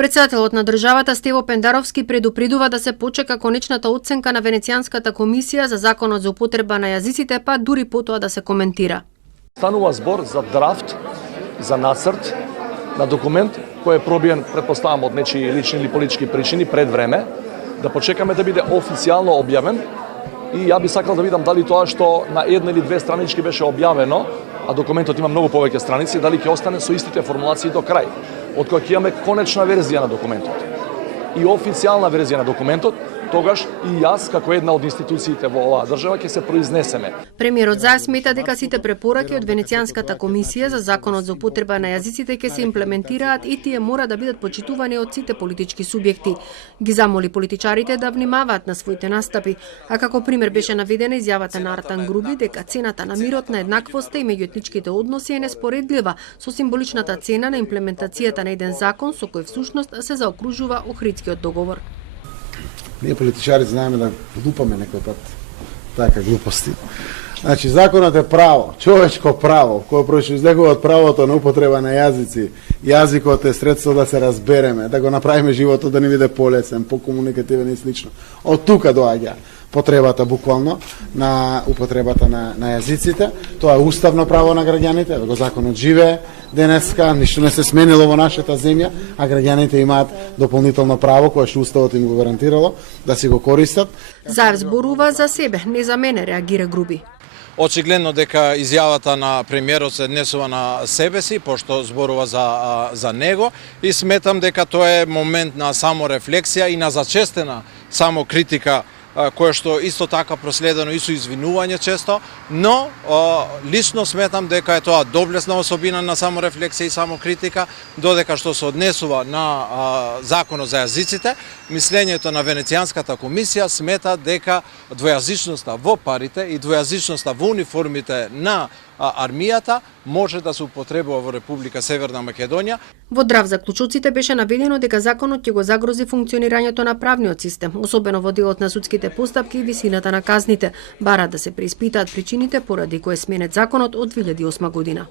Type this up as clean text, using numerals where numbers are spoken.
Председателот на државата Стево Пендаровски предупредува да се почека конечната оценка на Венецијанската комисија за законот за употреба на јазиците, па дури потоа да се коментира. Станува збор за драфт, за нацрт на документ кој е пробиен, претпоставам, од нечии лични или политички причини пред време, да почекаме да биде официјално објавен. И ја би сакал да видам дали тоа што на една или две странички беше објавено, а документот има многу повеќе страници, дали ќе остане со истите формулации до крај. Од кога ќе имаме конечна верзија на документот и официјална верзија на документот, тогаш и јас, како една од институциите во оваа држава, ќе се произнесеме. Премиерот Заев смета дека сите препораки од Венецијанската комисија за законот за употреба на јазиците ќе се имплементираат и тие мора да бидат почитувани од сите политички субјекти. Ги замоли политичарите да внимаваат на своите настапи, а како пример беше наведена изјавата на Артан Груби дека цената на мирот, на еднаквоста и меѓуетничките односи е неспоредлива со символичната цена на имплементацијата на еден закон со кој всушност се заокружува Охридскиот договор. Ние политичари знаеме да лупаме некој пат така глупости. Значи, законот е право, човечко право, кој произлегува од правото на употреба на јазици. Јазикот е средство да се разбереме, да го направиме животот да ни биде полесен, покомуникативен и слично. Од тука доаѓа потребата буквално на употребата на јазиците. Тоа е уставно право на граѓаните, го законот живее денеска, ништо не се сменило во нашата земја, а граѓаните имаат дополнително право кое што уставот им го гарантирало да си го користат. Заев зборува за себе, не за мене, реагира Груби. Очигледно дека изјавата на премиерот се однесува на себе си, пошто зборува за него, и сметам дека тоа е момент на саморефлексија и на зачестена самокритика, кое што исто така проследено и со извинување често, но лично сметам дека е тоа доблесна особина на саморефлексија и самокритика, додека што се однесува на законот за јазиците, мислењето на Венецијанската комисија смета дека двојазичноста во парите и двојазичноста во униформите на армијата може да се употребува во Република Северна Македонија. Во драв заклучоците беше наведено дека законот ќе го загрози функционирањето на правниот систем, особено во делот на судските постапки и висината на казните. Барат да се преиспитаат причините поради кои сменет законот од 2008 година.